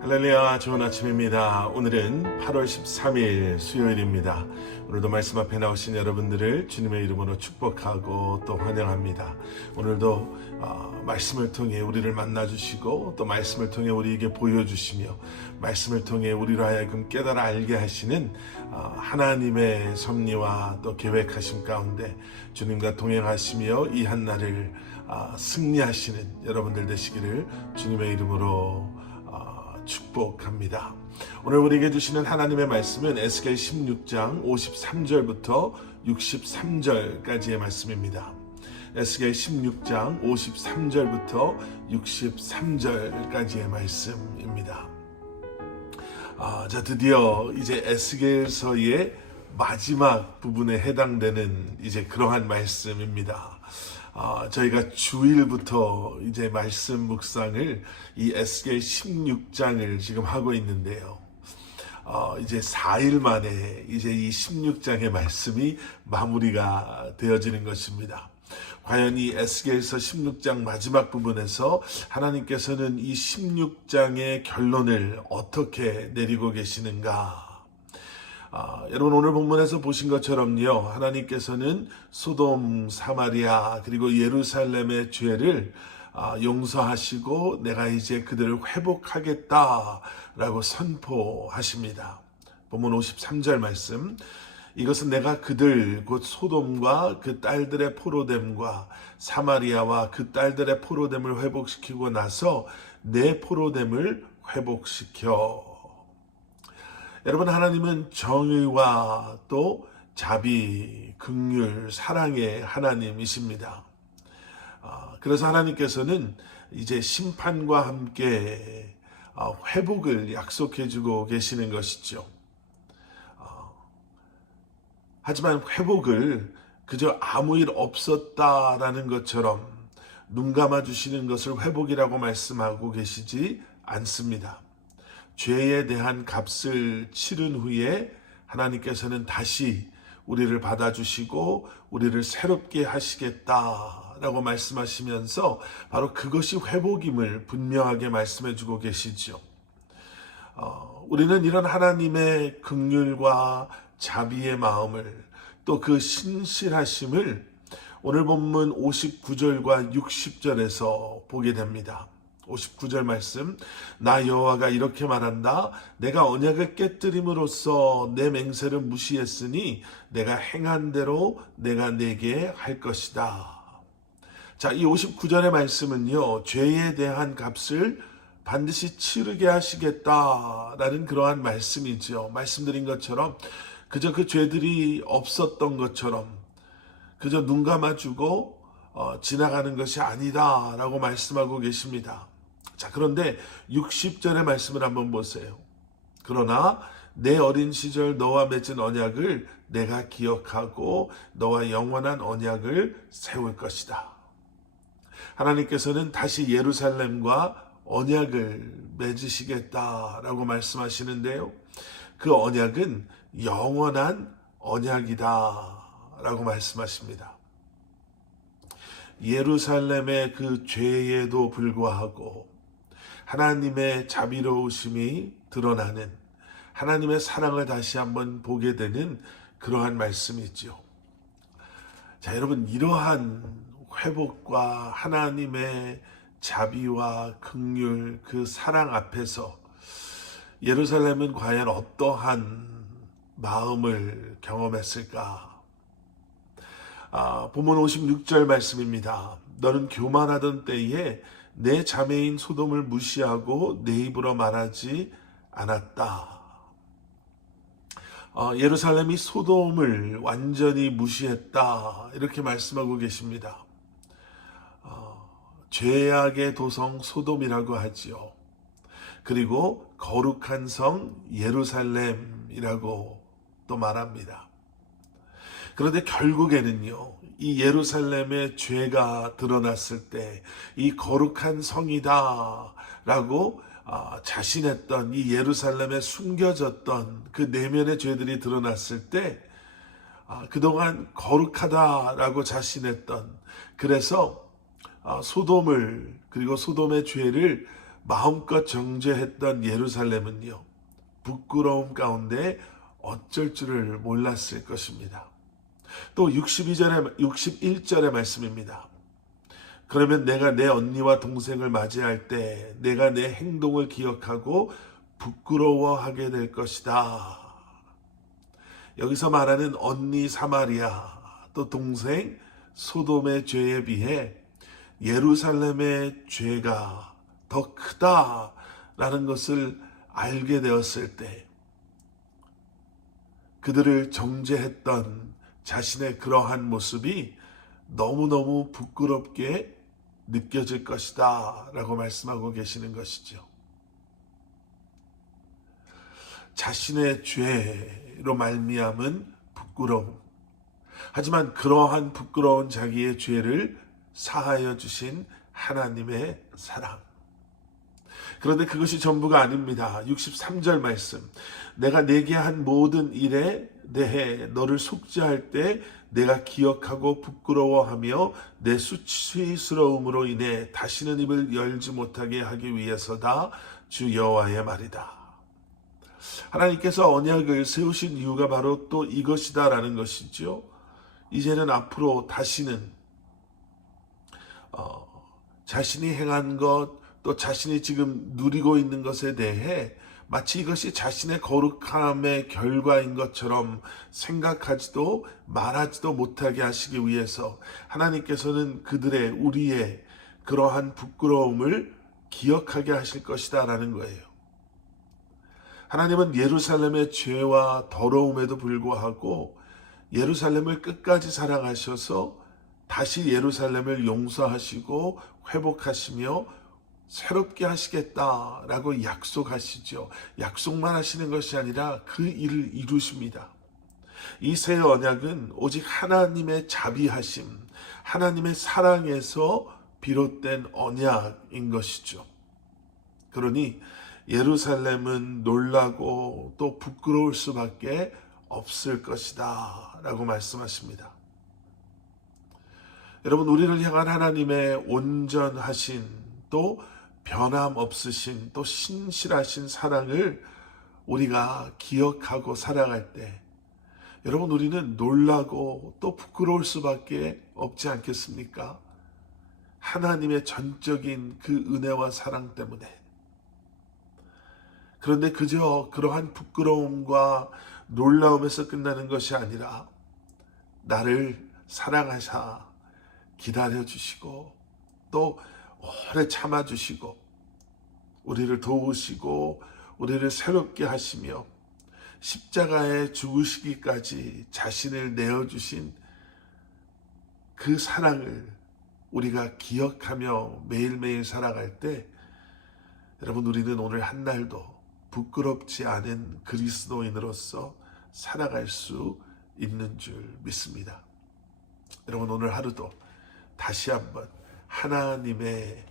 할렐루야, 좋은 아침입니다. 오늘은 8월 13일 수요일입니다. 오늘도 말씀 앞에 나오신 여러분들을 주님의 이름으로 축복하고 또 환영합니다. 오늘도 말씀을 통해 우리를 만나주시고 또 말씀을 통해 우리에게 보여주시며 말씀을 통해 우리로 하여금 깨달아 알게 하시는 하나님의 섭리와 또 계획하심 가운데 주님과 동행하시며 이 한날을 승리하시는 여러분들 되시기를 주님의 이름으로 축복합니다. 오늘 우리에게 주시는 하나님의 말씀은 에스겔 16장 53절부터 63절까지의 말씀입니다. 에스겔 16장 53절부터 63절까지의 말씀입니다. 자, 드디어 이제 에스겔서의 마지막 부분에 해당되는 이제 그러한 말씀입니다. 저희가 주일부터 이제 말씀 묵상을 이 에스겔 16장을 지금 하고 있는데요. 이제 4일 만에 이제 이 16장의 말씀이 마무리가 되어지는 것입니다. 과연 이 에스겔서 16장 마지막 부분에서 하나님께서는 이 16장의 결론을 어떻게 내리고 계시는가? 여러분 오늘 본문에서 보신 것처럼요, 하나님께서는 소돔, 사마리아 그리고 예루살렘의 죄를 용서하시고 내가 이제 그들을 회복하겠다라고 선포하십니다. 본문 53절 말씀, 이것은 내가 그들 곧 소돔과 그 딸들의 포로됨과 사마리아와 그 딸들의 포로됨을 회복시키고 나서 내 포로됨을 회복시켜. 여러분, 하나님은 정의와 또 자비, 긍휼, 사랑의 하나님이십니다. 그래서 하나님께서는 이제 심판과 함께 회복을 약속해주고 계시는 것이죠. 하지만 회복을 그저 아무 일 없었다라는 것처럼 눈 감아주시는 것을 회복이라고 말씀하고 계시지 않습니다. 죄에 대한 값을 치른 후에 하나님께서는 다시 우리를 받아주시고 우리를 새롭게 하시겠다라고 말씀하시면서 바로 그것이 회복임을 분명하게 말씀해주고 계시죠. 우리는 이런 하나님의 긍휼과 자비의 마음을 또 그 신실하심을 오늘 본문 59절과 60절에서 보게 됩니다. 59절 말씀, 나 여호와가 이렇게 말한다. 내가 언약을 깨뜨림으로써 내 맹세를 무시했으니 내가 행한 대로 내가 내게 할 것이다. 자, 이 59절의 말씀은요, 죄에 대한 값을 반드시 치르게 하시겠다라는 그러한 말씀이죠. 말씀드린 것처럼 그저 그 죄들이 없었던 것처럼 그저 눈 감아주고 지나가는 것이 아니다라고 말씀하고 계십니다. 자, 그런데 60절의 말씀을 한번 보세요. 그러나 내 어린 시절 너와 맺은 언약을 내가 기억하고 너와 영원한 언약을 세울 것이다. 하나님께서는 다시 예루살렘과 언약을 맺으시겠다라고 말씀하시는데요. 그 언약은 영원한 언약이다라고 말씀하십니다. 예루살렘의 그 죄에도 불구하고 하나님의 자비로우심이 드러나는, 하나님의 사랑을 다시 한번 보게 되는 그러한 말씀이죠. 자, 여러분, 이러한 회복과 하나님의 자비와 긍휼, 그 사랑 앞에서 예루살렘은 과연 어떠한 마음을 경험했을까? 본문 56절 말씀입니다. 너는 교만하던 때에 내 자매인 소돔을 무시하고 내 입으로 말하지 않았다. 예루살렘이 소돔을 완전히 무시했다, 이렇게 말씀하고 계십니다. 죄악의 도성 소돔이라고 하지요. 그리고 거룩한 성 예루살렘이라고 또 말합니다. 그런데 결국에는요, 이 예루살렘의 죄가 드러났을 때 이 거룩한 성이다 라고 자신했던 이 예루살렘에 숨겨졌던 그 내면의 죄들이 드러났을 때 그동안 거룩하다라고 자신했던, 그래서 소돔을, 그리고 소돔의 죄를 마음껏 정죄했던 예루살렘은요, 부끄러움 가운데 어쩔 줄을 몰랐을 것입니다. 또 61절의 말씀입니다. 그러면 내가 내 언니와 동생을 맞이할 때 내가 내 행동을 기억하고 부끄러워하게 될 것이다. 여기서 말하는 언니 사마리아, 또 동생 소돔의 죄에 비해 예루살렘의 죄가 더 크다라는 것을 알게 되었을 때 그들을 정죄했던 자신의 그러한 모습이 너무너무 부끄럽게 느껴질 것이다 라고 말씀하고 계시는 것이죠. 자신의 죄로 말미암은 부끄러움. 하지만 그러한 부끄러운 자기의 죄를 사하여 주신 하나님의 사랑. 그런데 그것이 전부가 아닙니다. 63절 말씀. 내가 내게 한 모든 일에 대해 너를 속죄할 때 내가 기억하고 부끄러워하며 내 수치스러움으로 인해 다시는 입을 열지 못하게 하기 위해서다. 주 여호와의 말이다. 하나님께서 언약을 세우신 이유가 바로 또 이것이다라는 것이죠. 이제는 앞으로 다시는 자신이 행한 것, 또 자신이 지금 누리고 있는 것에 대해 마치 이것이 자신의 거룩함의 결과인 것처럼 생각하지도 말하지도 못하게 하시기 위해서 하나님께서는 우리의 그러한 부끄러움을 기억하게 하실 것이다 라는 거예요. 하나님은 예루살렘의 죄와 더러움에도 불구하고 예루살렘을 끝까지 사랑하셔서 다시 예루살렘을 용서하시고 회복하시며 새롭게 하시겠다라고 약속하시죠. 약속만 하시는 것이 아니라 그 일을 이루십니다. 이 새 언약은 오직 하나님의 자비하심, 하나님의 사랑에서 비롯된 언약인 것이죠. 그러니 예루살렘은 놀라고 또 부끄러울 수밖에 없을 것이다 라고 말씀하십니다. 여러분, 우리를 향한 하나님의 온전하신 또 변함없으신 또 신실하신 사랑을 우리가 기억하고 살아갈 때 여러분, 우리는 놀라고 또 부끄러울 수밖에 없지 않겠습니까? 하나님의 전적인 그 은혜와 사랑 때문에. 그런데 그저 그러한 부끄러움과 놀라움에서 끝나는 것이 아니라 나를 사랑하사 기다려주시고 또 오래 참아주시고 우리를 도우시고 우리를 새롭게 하시며 십자가에 죽으시기까지 자신을 내어주신 그 사랑을 우리가 기억하며 매일매일 살아갈 때 여러분, 우리는 오늘 한날도 부끄럽지 않은 그리스도인으로서 살아갈 수 있는 줄 믿습니다. 여러분, 오늘 하루도 다시 한번 하나님의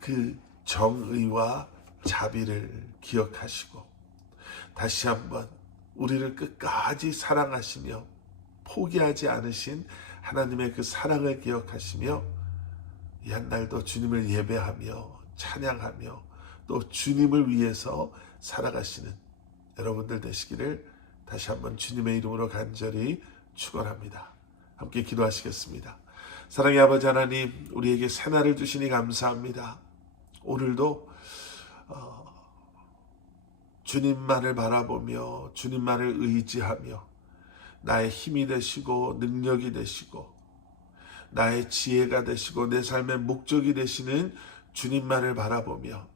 그 정의와 자비를 기억하시고 다시 한번 우리를 끝까지 사랑하시며 포기하지 않으신 하나님의 그 사랑을 기억하시며 이 한날도 주님을 예배하며 찬양하며 또 주님을 위해서 살아가시는 여러분들 되시기를 다시 한번 주님의 이름으로 간절히 축원합니다. 함께 기도하시겠습니다. 사랑의 아버지 하나님, 우리에게 새날을 주시니 감사합니다. 오늘도 주님만을 바라보며 주님만을 의지하며 나의 힘이 되시고 능력이 되시고 나의 지혜가 되시고 내 삶의 목적이 되시는 주님만을 바라보며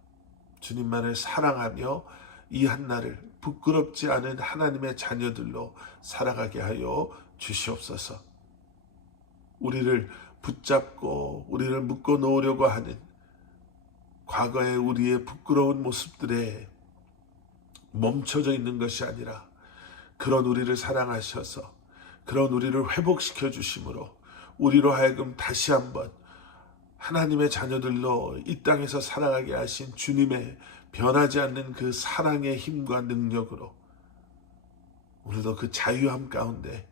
주님만을 사랑하며 이 한날을 부끄럽지 않은 하나님의 자녀들로 살아가게 하여 주시옵소서. 우리를 붙잡고 우리를 묶어 놓으려고 하는 과거의 우리의 부끄러운 모습들에 멈춰져 있는 것이 아니라 그런 우리를 사랑하셔서 그런 우리를 회복시켜 주심으로 우리로 하여금 다시 한번 하나님의 자녀들로 이 땅에서 살아가게 하신 주님의 변하지 않는 그 사랑의 힘과 능력으로 오늘도 그 자유함 가운데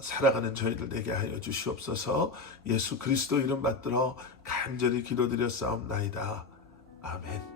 살아가는 저희들 되게 하여 주시옵소서. 예수 그리스도 이름 받들어 간절히 기도드렸사옵나이다. 아멘.